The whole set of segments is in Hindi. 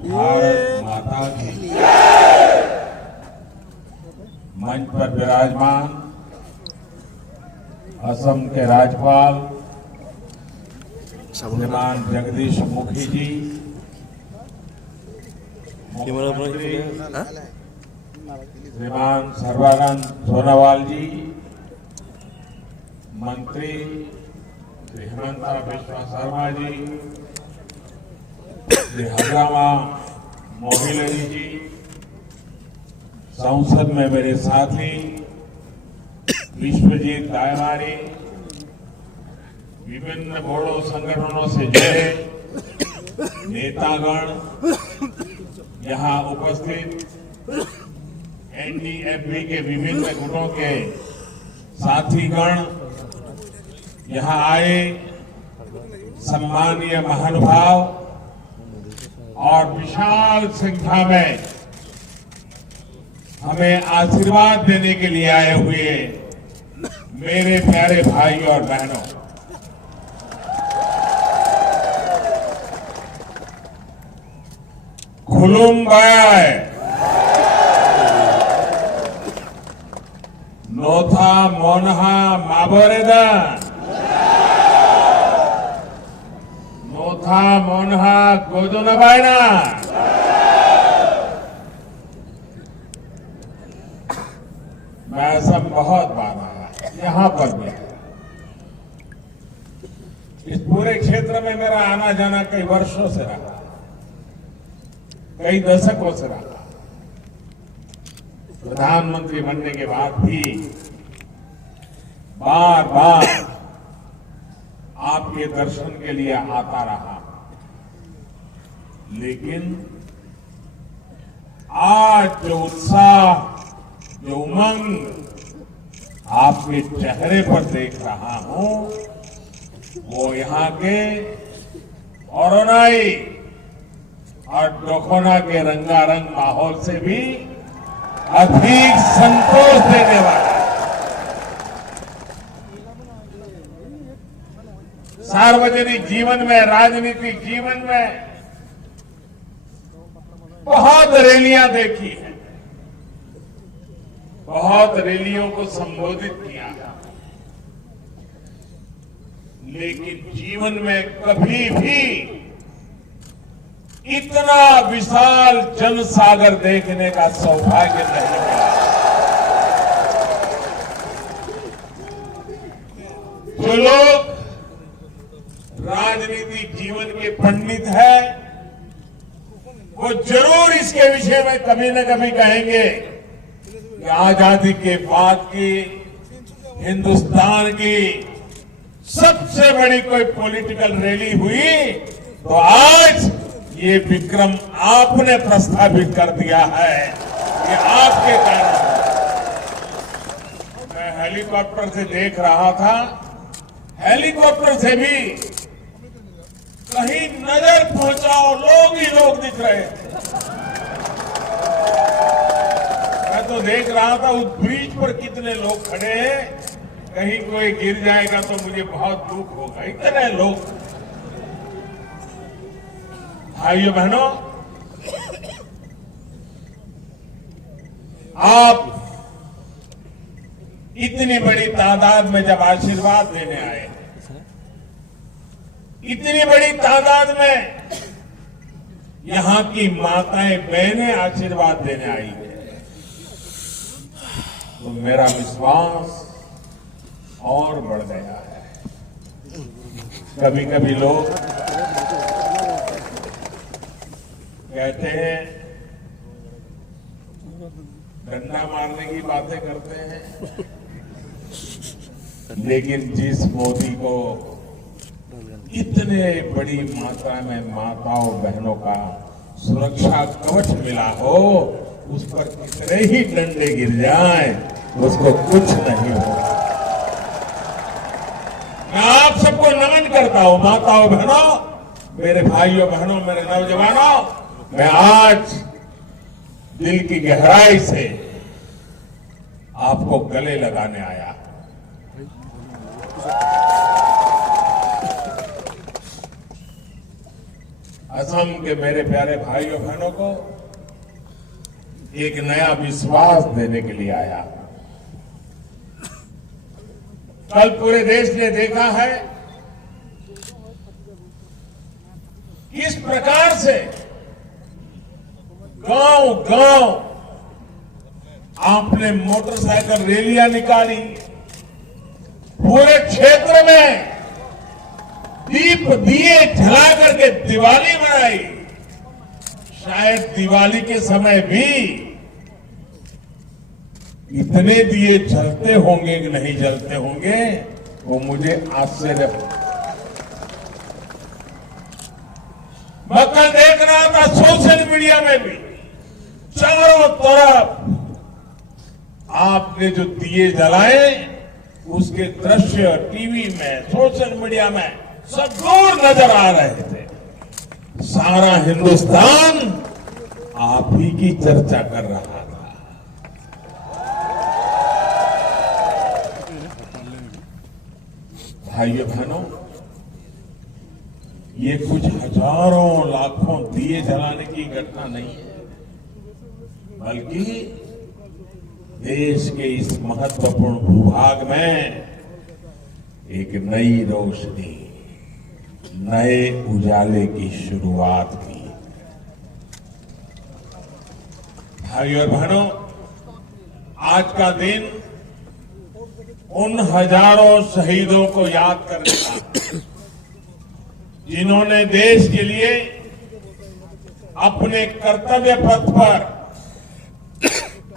भारत माता की। मंच पर विराजमान असम के राज्यपाल श्रीमान जगदीश मुखी जी, मुख्यमंत्री श्रीमान सर्बानंद सोनोवाल जी, मंत्री श्री हेमंता बिश्वा शर्मा जी, श्री हजामा मोहिलरी जी, संसद में मेरे साथी विश्वजीत दायमारी, विभिन्न बोडो संगठनों से जुड़े नेतागण, यहाँ उपस्थित एनडीएफबी के विभिन्न गुटों के साथीगण, यहाँ आए सम्मानीय महानुभाव और विशाल संख्या में हमें आशीर्वाद देने के लिए आए हुए मेरे प्यारे भाई और बहनों, खुलुमबाय, नोथा मोनहा माबोरेदान, नोथा मोनहा गोदुनाबायना। मैं असम बहुत बार आया, यहाँ पर भी। इस पूरे क्षेत्र में मेरा आना जाना कई वर्षों से रहा, कई दशकों से रहा। प्रधानमंत्री बनने के बाद भी बार बार आपके दर्शन के लिए आता रहा, लेकिन आज जो उत्साह, जो उमंग आपके चेहरे पर देख रहा हूं, वो यहाँ के औरोनाई और डोकोना के रंगारंग माहौल से भी अधिक संतोष देने वाला है। सार्वजनिक जीवन में, राजनीतिक जीवन में बहुत रैलियां देखी है, बहुत रैलियों को संबोधित किया है, लेकिन जीवन में कभी भी इतना विशाल जनसागर देखने का सौभाग्य नहीं मिला। जो लोग राजनीतिक जीवन के पंडित हैं, वो जरूर इसके विषय में कभी न कभी कहेंगे कि आजादी के बाद की हिंदुस्तान की सबसे बड़ी कोई पॉलिटिकल रैली हुई तो आज ये विक्रम आपने प्रस्तावित कर दिया है, ये आपके कारण। मैं हेलीकॉप्टर से देख रहा था, हेलीकॉप्टर से भी कहीं नजर पहुंचाओ लोग ही लोग दिख रहे थे। मैं तो देख रहा था उस ब्रिज पर कितने लोग खड़े हैं, कहीं कोई गिर जाएगा तो मुझे बहुत दुख होगा, इतने लोग। भाइयों बहनों, आप इतनी बड़ी तादाद में जब आशीर्वाद देने आए, इतनी बड़ी तादाद में यहां की माताएं बहनें आशीर्वाद देने आई है, तो मेरा विश्वास और बढ़ गया है। कभी कभी लोग कहते हैं, डंडा मारने की बातें करते हैं, लेकिन जिस मोदी को इतने बड़ी मात्रा में माताओं बहनों का सुरक्षा कवच मिला हो, उस पर कितने ही डंडे गिर जाएं, उसको कुछ नहीं होगा। मैं आप सबको नमन करता हूं, माताओं बहनों, मेरे भाइयों बहनों, मेरे नौजवानों। मैं आज दिल की गहराई से आपको गले लगाने आया। असम के मेरे प्यारे भाइयों बहनों को एक नया विश्वास देने के लिए आया। कल पूरे देश ने देखा है किस प्रकार से गांव गांव आपने मोटरसाइकिल रैलियां निकाली, पूरे क्षेत्र में दीप दिए जला करके दिवाली मनाई। शायद दिवाली के समय भी इतने दिए जलते होंगे कि नहीं जलते होंगे, वो मुझे आश्चर्य। मैं कल देख रहा था सोशल मीडिया में भी चारों तरफ आपने जो दिए जलाए उसके दृश्य टीवी में, सोशल मीडिया में सब दूर नजर आ रहे थे। सारा हिंदुस्तान आप ही की चर्चा कर रहा था। भाइयों बहनों, ये कुछ हजारों लाखों दिए जलाने की घटना नहीं है, बल्कि देश के इस महत्वपूर्ण भूभाग में एक नई रोशनी, नए उजाले की शुरुआत की। भाइयों और बहनों, आज का दिन उन हजारों शहीदों को याद करने का, जिन्होंने देश के लिए अपने कर्तव्य पथ पर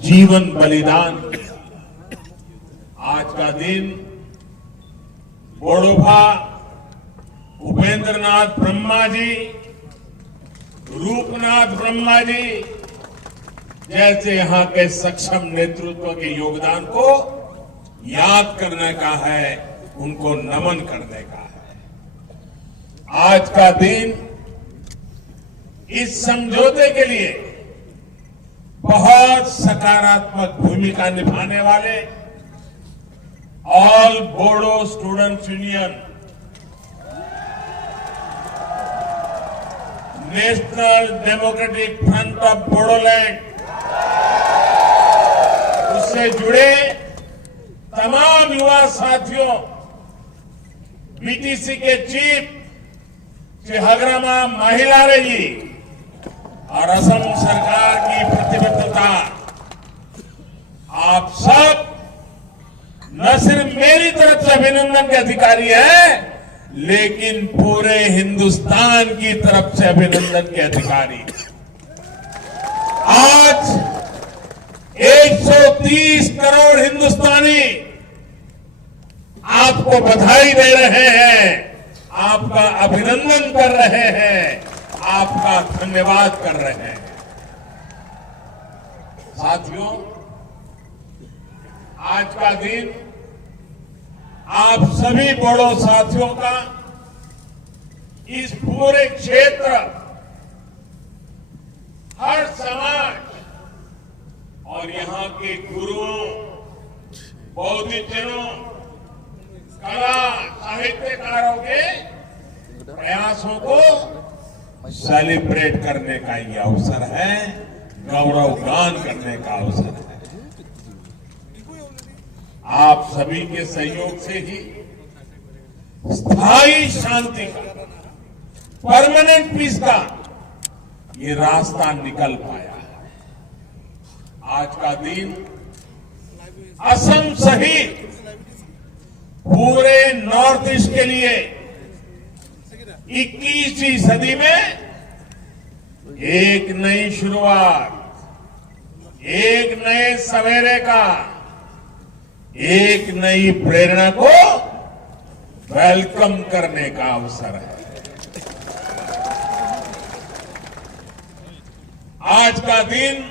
जीवन बलिदान किया। आज का दिन बोडोफा उपेंद्रनाथ ब्रह्मा जी, रूपनाथ ब्रह्मा जी जैसे यहां के सक्षम नेतृत्व के योगदान को याद करने का है, उनको नमन करने का है। आज का दिन इस समझौते के लिए बहुत सकारात्मक भूमिका निभाने वाले all Bodo students union, national democratic front of Bodoland, उससे जुड़े तमाम युवा साथियों, बीटीसी के चीफ श्री हगरमा महिलारे जी और असम सरकार की प्रतिबद्धता, आप सब न सिर्फ मेरी तरफ से अभिनंदन के अधिकारी हैं, लेकिन पूरे हिंदुस्तान की तरफ से अभिनंदन के अधिकारी। आज 130 करोड़ हिंदुस्तानी आपको बधाई दे रहे हैं, आपका अभिनंदन कर रहे हैं, आपका धन्यवाद कर रहे हैं। साथियों, आज का दिन आप सभी बोडो साथियों का इस पूरे क्षेत्र, हर समाज और यहां के गुरुओं, बौद्धिजनों, कला साहित्यकारों के प्रयासों को सेलिब्रेट करने का ये अवसर है, गौरव गान करने का अवसर है। आप सभी के सहयोग से ही स्थायी शांति का, परमानेंट पीस का ये रास्ता निकल पाया है। आज का दिन असम सहित पूरे नॉर्थ ईस्ट के लिए 21वीं सदी में एक नई शुरुआत, एक नए सवेरे का, एक नई प्रेरणा को वेलकम करने का अवसर है। आज का दिन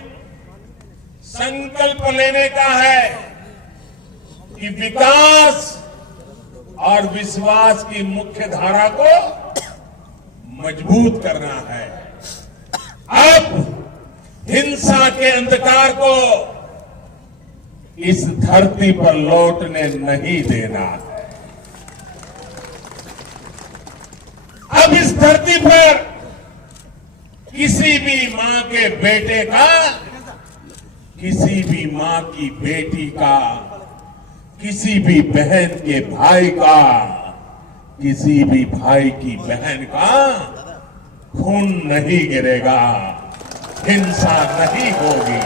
संकल्प लेने का है कि विकास और विश्वास की मुख्य धारा को मजबूत करना है। अब हिंसा के अंधकार को इस धरती पर लौटने नहीं देना है। अब इस धरती पर किसी भी मां के बेटे का, किसी भी मां की बेटी का, किसी भी बहन के भाई का, किसी भी भाई की बहन का खून नहीं गिरेगा, हिंसा नहीं होगी।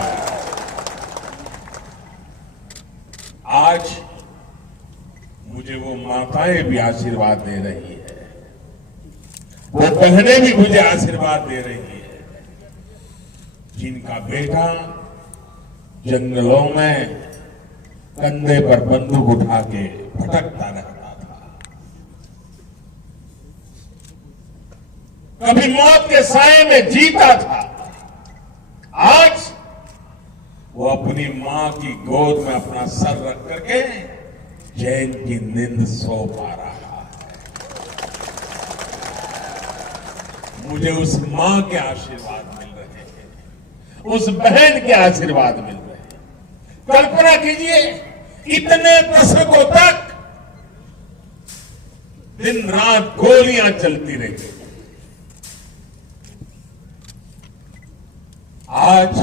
आज मुझे वो माताएं भी आशीर्वाद दे रही है, वो बहनें भी मुझे आशीर्वाद दे रही है, जिनका बेटा जंगलों में कंधे पर बंदूक उठा के भटकता रहता था, कभी मौत के साए में जीता था। आज वो अपनी मां की गोद में अपना सर रख करके चैन की नींद सो पा रहा है। मुझे उस मां के आशीर्वाद मिल रहे हैं, उस बहन के आशीर्वाद मिल रहे हैं। कल्पना कीजिए, इतने दशकों तक दिन रात गोलियां चलती रही, आज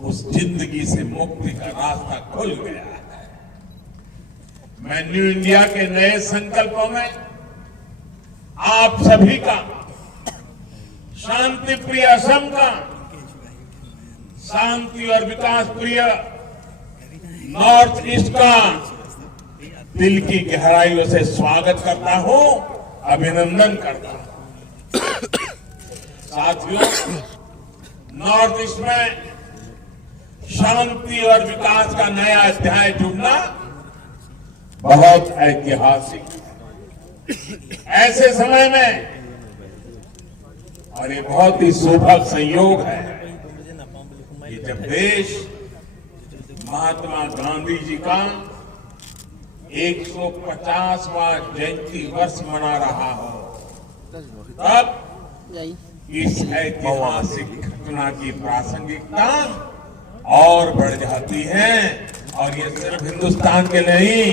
उस जिंदगी से मुक्ति का रास्ता खुल गया है। मैं न्यू इंडिया के नए संकल्पों में आप सभी का, शांति प्रिय असम का, शांति और विकास प्रिय नॉर्थ ईस्ट का दिल की गहराइयों से स्वागत करता हूं, अभिनंदन करता हूं। साथियों, नॉर्थ ईस्ट में शांति और विकास का नया अध्याय जुड़ना बहुत ऐतिहासिक है। ऐसे समय में, और ये बहुत ही सौभाग्य संयोग है कि जब देश महात्मा गांधी जी का 150वां जयंती वर्ष मना रहा हो, तब इस ऐतिहासिक घटना की प्रासंगिकता और बढ़ जाती है। और ये सिर्फ हिंदुस्तान के नहीं,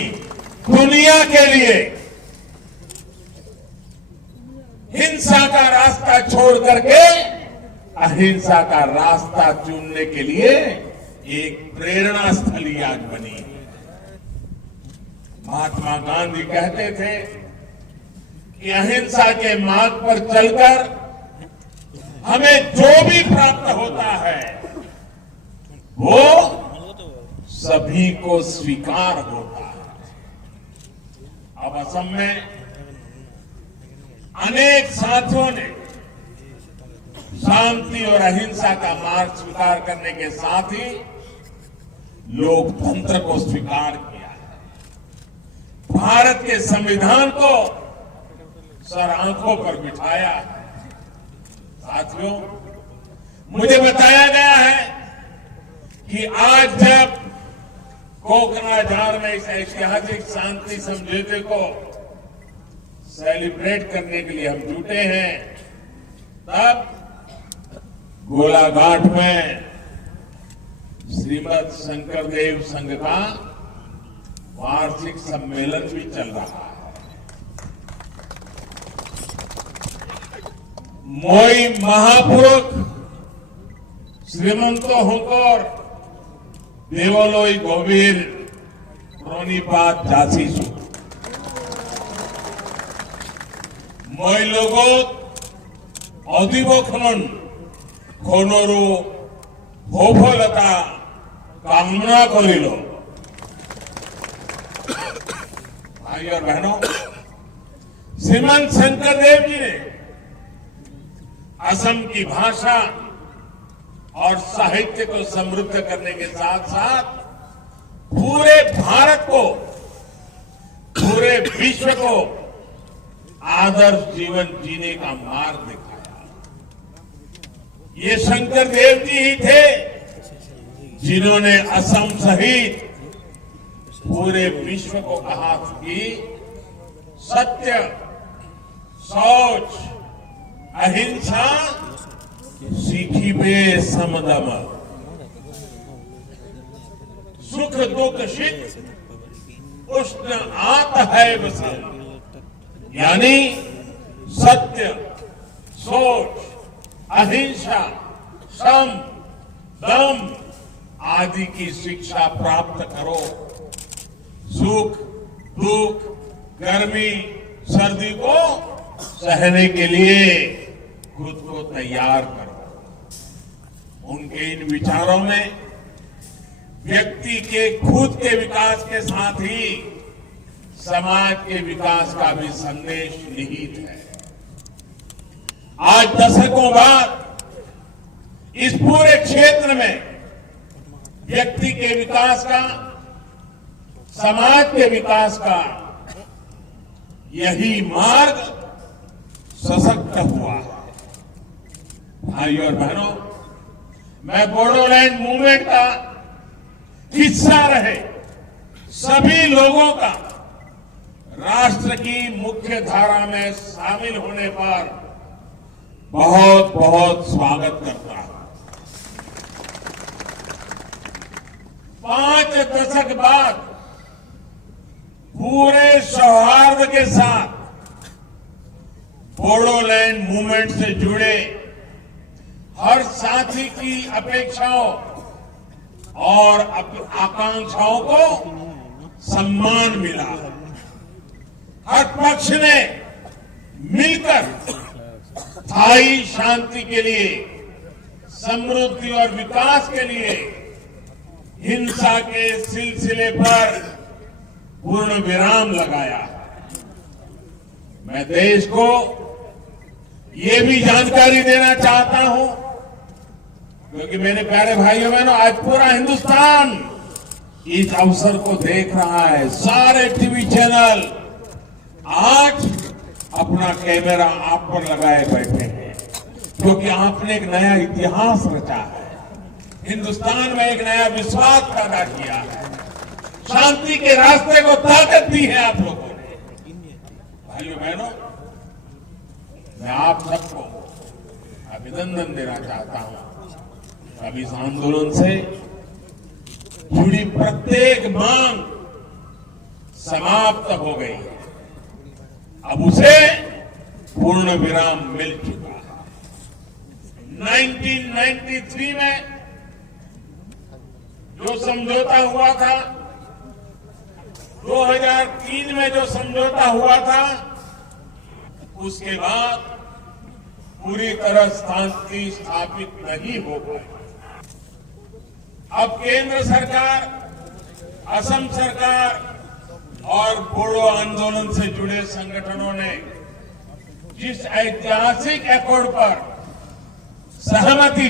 दुनिया के लिए हिंसा का रास्ता छोड़ करके अहिंसा का रास्ता चुनने के लिए एक प्रेरणा स्थली आज बनी है। महात्मा गांधी कहते थे कि अहिंसा के मार्ग पर चलकर हमें जो भी प्राप्त होता है वो सभी को स्वीकार होता है। अब असम में अनेक साथियों ने शांति और अहिंसा का मार्ग स्वीकार करने के साथ ही लोकतंत्र को स्वीकार किया है। भारत के संविधान को सर आंखों पर बिठाया है। साथियों, मुझे बताया गया है कि आज जब कोकराझार में इस ऐतिहासिक शांति समझौते को सेलिब्रेट करने के लिए हम जुटे हैं, तब गोलाघाट में श्रीमद शंकरदेव संघ का वार्षिक सम्मेलन भी चल रहा है। मोई महापुरुष श्रीमंतो होकर देवलोई गोवीर प्रोनिपात जासीसु मोई लोगो अधिबोखनन खोनोरु भोभलता कामना करिलो। भाई और बहनों, श्रीमंत शंकरदेव जी ने असम की भाषा और साहित्य को समृद्ध करने के साथ साथ पूरे भारत को, पूरे विश्व को आदर्श जीवन जीने का मार्ग दिखाया। ये शंकर देव जी ही थे जिन्होंने असम सहित पूरे विश्व को कहा कि सत्य, शौच, अहिंसा सीखिबे समदम, सुख दुख शीत उष्ण आत है वसन। यानी सत्य, सोच, अहिंसा, सम, दम आदि की शिक्षा प्राप्त करो। सुख, दुख, गर्मी, सर्दी को सहने के लिए खुद को तैयार करो। उनके इन विचारों में व्यक्ति के खुद के विकास के साथ ही समाज के विकास का भी संदेश निहित है। आज दशकों बाद इस पूरे क्षेत्र में व्यक्ति के विकास का, समाज के विकास का यही मार्ग सशक्त हुआ है। भाइयों और बहनों, मैं बोडोलैंड मूवमेंट का हिस्सा रहे सभी लोगों का राष्ट्र की मुख्य धारा में शामिल होने पर बहुत बहुत स्वागत करता हूं। 5 दशक बाद पूरे सौहार्द के साथ बोडोलैंड मूवमेंट से जुड़े हर साथी की अपेक्षाओं और आकांक्षाओं को सम्मान मिला है। हर पक्ष ने मिलकर स्थायी शांति के लिए, समृद्धि और विकास के लिए हिंसा के सिलसिले पर पूर्ण विराम लगाया। मैं देश को ये भी जानकारी देना चाहता हूं, क्योंकि मेरे प्यारे भाइयों बहनों, आज पूरा हिंदुस्तान इस अवसर को देख रहा है। सारे टीवी चैनल आज अपना कैमरा आप पर लगाए बैठे हैं, क्योंकि आपने एक नया इतिहास रचा है, हिंदुस्तान में एक नया विश्वास पैदा किया है, शांति के रास्ते को ताकत दी है आप लोगों ने। भाइयों बहनों, मैं आप सबको अभिनंदन देना चाहता हूं। अब इस आंदोलन से जुड़ी प्रत्येक मांग समाप्त हो गई है। अब उसे पूर्ण विराम मिल चुका है। 1993 में जो समझौता हुआ था, 2003 में जो समझौता हुआ था, उसके बाद पूरी तरह शांति स्थापित नहीं हो पाई। अब केंद्र सरकार, असम सरकार और बोडो आंदोलन से जुड़े संगठनों ने जिस ऐतिहासिक एकॉर्ड पर सहमति